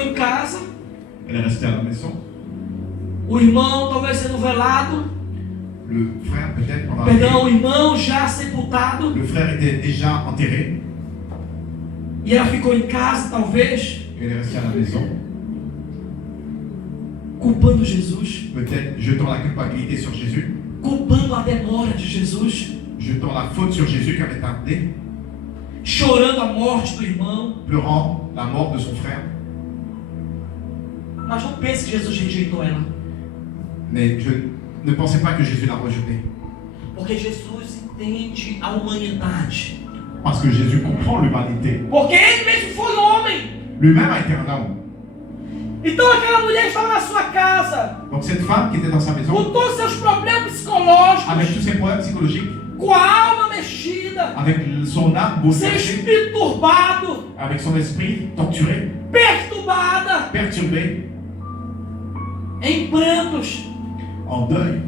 Em casa, Elle est restée à la maison. o irmão talvez sendo velado, Le frère peut-être pendant perdão, o irmão já sepultado, le frère était déjà enterré. e ela ficou em casa, talvez, Elle est restée à la maison. culpando Jesus, Peut-être jetant la culpabilité sur Jésus. culpando a demora de Jesus, Jetant la faute sur Jésus qui avait tardé. chorando a morte do irmão. Pleurant la mort de son frère. Mas não pense que Jesus rejeitou ela, Mais je ne pensais pas que Jésus l'a rejeté. porque Jesus entende a humanidade, Parce que Jésus comprend l'humanité. porque ele mesmo foi homem. Lui-même a été un homme. Então aquela mulher estava na sua casa, Donc cette femme qui était dans sa maison, com todos os seus problemas psicológicos, avec tous ses problèmes psychologiques, com a alma mexida, avec son âme seu bouleversée, espírito turbado, avec son esprit torturé, perturbada, perturbé, em prantos, en deuil,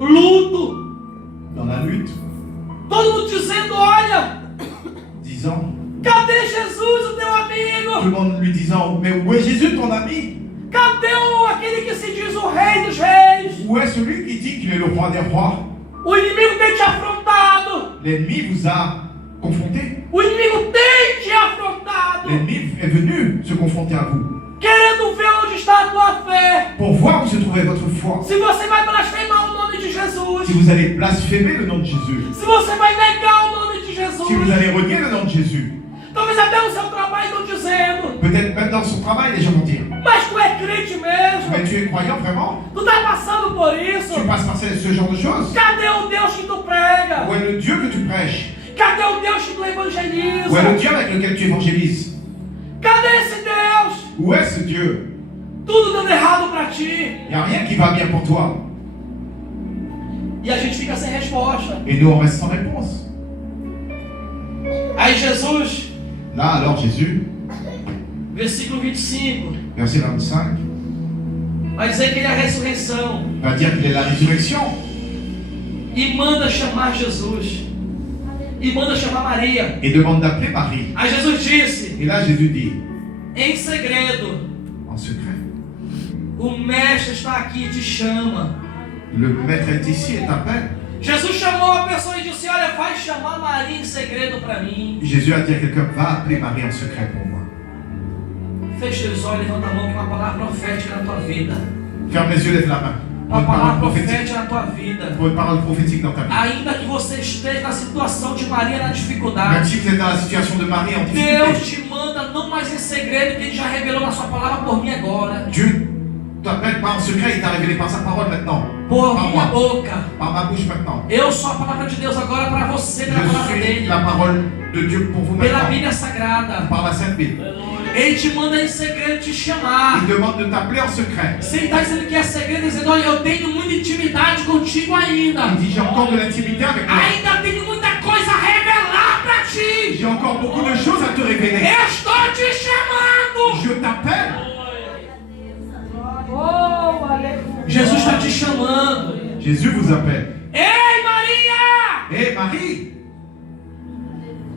luto, dans la lutte, todo mundo dizendo: olha, disant, cadê Jesus, o teu tout amigo? le monde lui disant, mais où est Jésus ton ami? Cadê aquele que se diz o rei dos reis? Où est celui qui dit qu'il est le roi des rois? O inimigo tem te afrontado, L'ennemi vous a confronté. o inimigo tem te afrontado, L'ennemi est venu se confronter à vous querendo ver onde está a tua fé. pour voir où se trouvait votre foi. Se você vai blasfemar o nome de Si Jesus, vous allez blasphémer le nom de Jésus, se você vai negar o nome de si vous Jesus, allez renier le nom de Jésus, talvez até no seu trabalho estão dizendo: peut-être même dans son travail, les gens vont dire, mas tu é crente mesmo? mais tu es croyant vraiment? Tu tá passando por isso? Tu passes par ce genre de choses? Cadê o Deus que tu prega? Où est le Dieu que tu prêches? Cadê o Deus que tu Où est le evangeliza? Dieu avec lequel tu évangélises? Cadê esse Deus? Où est ce Dieu? Tudo dando errado pra ti. Il n'y a rien qui va bien pour toi. E a gente fica sem resposta. Et nous, on reste sans réponse. Aí Jesus, Là, alors Jésus, versículo 25, verset 25, vai dizer que ele é a ressurreição va dire qu'il est la résurrection. e manda chamar Jesus. E manda chamar Maria. Et demande d'appeler Marie. Aí Jesus disse, Et là, Jésus dit, em segredo: en secret, o mestre está aqui e te chama. le maître est ici et t'appelle. Jesus chamou a pessoa e disse: olha, vai chamar Maria em segredo para mim. Jésus a dit à quelqu'un, va appeler Marie en secret pour moi. Feche teus olhos, levanta a mão, que uma palavra profética na tua vida. Ferme les yeux, lève la main. Pour Uma une palavra parole prophétique. profética na tua vida. Pour une parole prophétique dans ta vie. Ainda que você esteja na situação de Maria na Même dificuldade, si vous êtes dans la situation de Marie en Deus difficulté, te manda não mais em segredo, que Ele já revelou na sua palavra por mim agora. Dieu t'appelle pas en secret, il t'a révélé par sa parole maintenant. Por Par minha moi, boca. par ma bouche maintenant. Eu sou a palavra de Deus agora para você, pela Je palavra suis dele, la parole de Dieu pour vous pela maintenant. Bíblia Sagrada. Par la Sainte Bible. Ele te manda em segredo te chamar. Il demande de t'appeler en secret. Se ele está dizendo que é segredo, dizendo: olha, eu tenho muita intimidade contigo ainda. Il dit, j'ai encore de l'intimité avec toi. Ainda tenho muita coisa a revelar para ti. J'ai encore beaucoup de choses à te révéler. Eu estou te chamando. Je t'appelle. Jesus está te chamando. Jésus vous appelle. Ei, Maria! Hé Marie,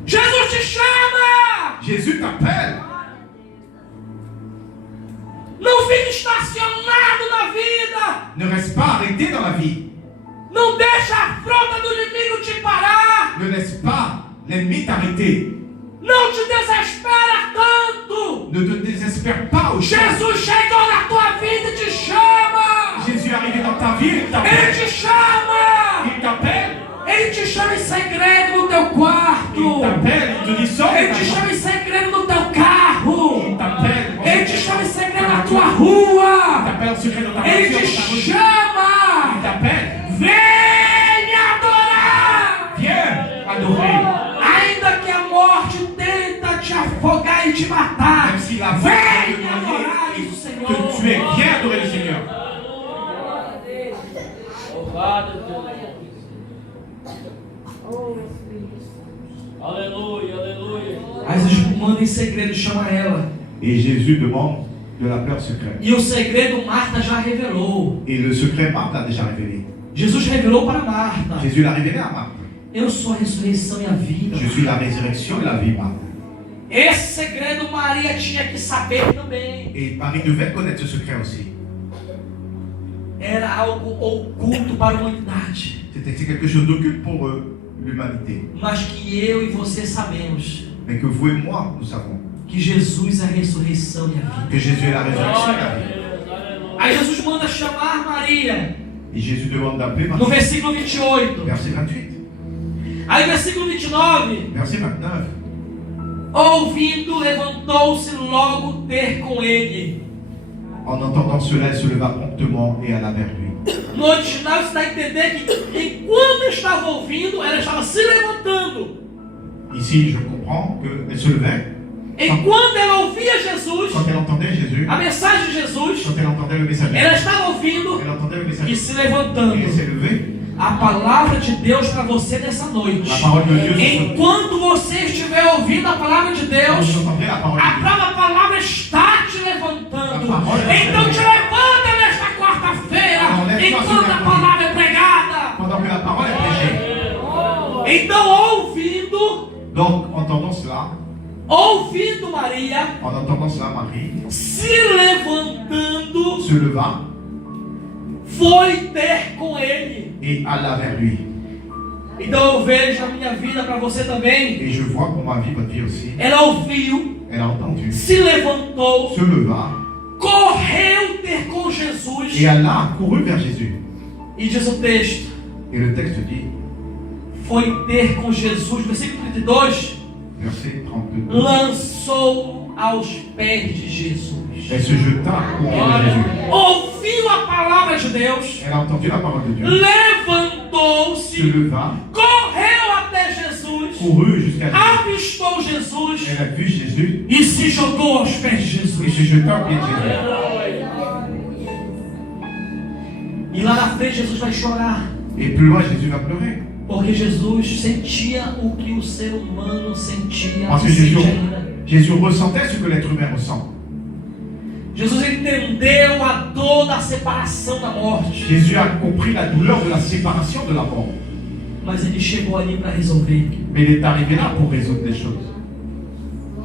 Jesus te chama. Jésus t'appelle. Não fique estacionado na vida. Ne reste pas arrêté dans la vie. Não deixa a afronta do inimigo te parar. Ne laisse pas l'ennemi t'arrêter. Não te desespera tanto. Ne te désespère pas au champ. Jesus chegou na tua vida e te chama. Jésus est arrivé dans ta vie, il Ele t'appelle. te chama. Il t'appelle. Ele te chama em segredo no teu Il quarto. t'appelle. Il te dit sors. Ele te chama em segredo no teu carro. Il t'appelle. Ele te chama em segredo na tua rua. Il t'appelle en secret dans ta Ele voiture, te dans ta rue. chama. Il t'appelle. Vem me adorar. Viens adorer. Ainda que a morte tenta te afogar e te matar, Même si la vem vie me adorar, diz o te Senhor. tuer, viens adorer le Seigneur. Aleluia, aleluia. Aí Jesus manda em segredo, chama ela. Et Jésus demande de l'appeler en secret. E o segredo Marta já revelou. Et le secret, Marthe l'a déjà révélé. Jesus revelou para Marta: Jésus l'a révélé à Marthe. eu sou a ressurreição e a vida. Je suis la résurrection et la vie, Marthe. Esse segredo Maria tinha que saber também. Et Marie devait connaître ce secret aussi. Era algo oculto para a humanidade. C'était quelque chose d'occulte pour l'humanité. Mas que eu e você sabemos Mais que vous et moi, nous savons que Jesus é a ressurreição e a vida. que Jésus est la résurrection et la vie. Aí Jesus manda chamar Maria, Et Jésus demande d'appeler no Marie. versículo 28. Verset 28. Aí versículo 29. Verset 29. Ouvindo, levantou-se logo ter com ele. En entendant cela, elle se leva promptement et alla vers lui. No original você dá a entender que enquanto estava ouvindo, ela estava se levantando. Ici, je comprends qu'elle se levait. Enquanto ela ouvia Jesus, Quand elle entendait Jésus, a mensagem de Jesus, quand elle entendait le message, ela estava ouvindo elle entendait le e message. se Et elle levantando. s'est levée. A palavra de Deus para você nessa noite. La parole de Dieu. Enquanto você estiver ouvindo a palavra de Quand Deus, vous entendez la parole a de Dieu, própria palavra está te levantando. Então te levanta nesta quarta-feira, enquanto a palavra é pregada. pendant que la parole est prêchée. Então, ouvindo Entendant cela, Maria, en entendant cela, Marie se levantando, se leva foi ter com ele. et alla vers lui. Então eu vejo a minha vida para você também. Et je vois pour ma vie, votre vie aussi, Ela ouviu, elle a entendu, se levantou, se leva correu ter com Jesus. et elle a couru vers Jésus. E diz o texto, Et le texte dit, foi ter com Jesus, versículo 32, verset 32, lançou aos pés de Jesus. elle se jeta au pied de Jésus. Ouviu a palavra de Deus, Elle a entendu la parole de Dieu, se levantou-se, leva, correu até Jesus, courut jusqu'à Jésus. avistou Jesus Elle a vu Jésus e se jogou aos pés de et Jesus. se jeta au pied de Jésus. E lá na frente Jesus vai chorar, Et plus loin, Jésus va pleurer. porque Jesus sentia o que o ser humano sentia. Parce que e sente Jésus, ainda. Jésus ressentait ce que l'être humain ressent. Jesus entendeu a dor da separação da morte, Jésus a compris la douleur de la séparation de la mort. mas ele chegou ali para resolver. Mais il est arrivé là pour résoudre des choses.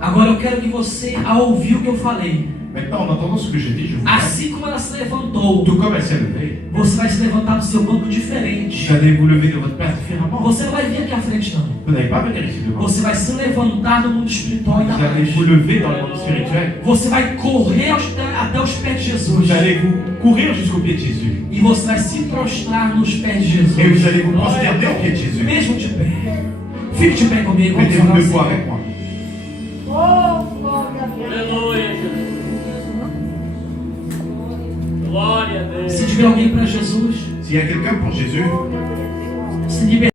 Agora eu quero que você, ao ouvir o que eu falei, Maintenant, en entendant ce que j'ai dit, je vous dis, assim como ela se levantou, tout comme elle s'est levée, você vai se levantar do seu banco diferente. vous allez vous lever de votre place différemment. Você não vai vir aqui à frente, não. Vous n'allez pas venir ici devant. Você vai se levantar no mundo espiritual ainda Vous allez mais. vous lever dans le monde spirituel. Você vai correr até os pés de Jesus. Vous allez vous courir jusqu'au pied de Jésus. E você vai se prostrar nos pés de Et vous Jesus. allez vous prosterner au pied de Jésus. Mesmo de pé. Fique de pé comigo. Vamos Mettez-vous falar debout assim. avec moi. Aleluia, Jesus. Glória a Deus. Se tiver alguém para Jesus, S'il y a quelqu'un pour Jésus, se liberte.